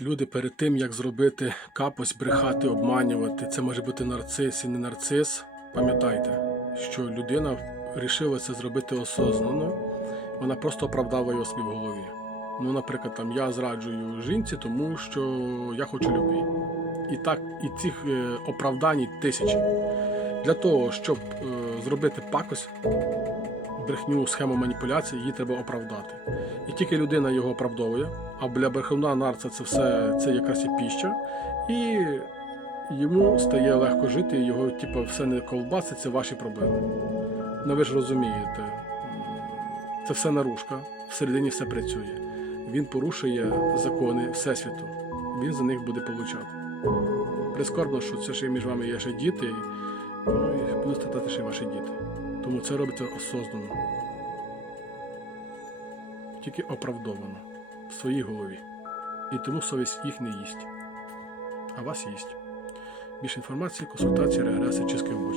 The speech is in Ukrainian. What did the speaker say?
Люди перед тим, як зробити капось, брехати, обманювати, це може бути нарцис і не нарцис. Пам'ятайте, що людина вирішила це зробити осознано, вона просто оправдала його собі в голові. Ну, наприклад, там я зраджую жінці, тому що я хочу любві. І так, і цих е, оправдань тисячі. Для того, щоб е, зробити пакость, брехню, схему маніпуляції, її треба оправдати. І тільки людина його оправдовує, а для брехуна нарца це все це якраз і піща, і йому стає легко жити, його типу, все не ковбасить, це ваші проблеми. Ну ви ж розумієте, це все наружка, всередині все працює. Він порушує закони Всесвіту, він за них буде получати. Прискорбно, що це ще між вами є ще діти, будуть страдати ще ваші діти. Тому це робиться осознано. Тільки оправдовано в своїй голові. І тому совість їх не їсть. А вас їсть. Більше інформації, консультації, регреси, чи. Звертайтеся.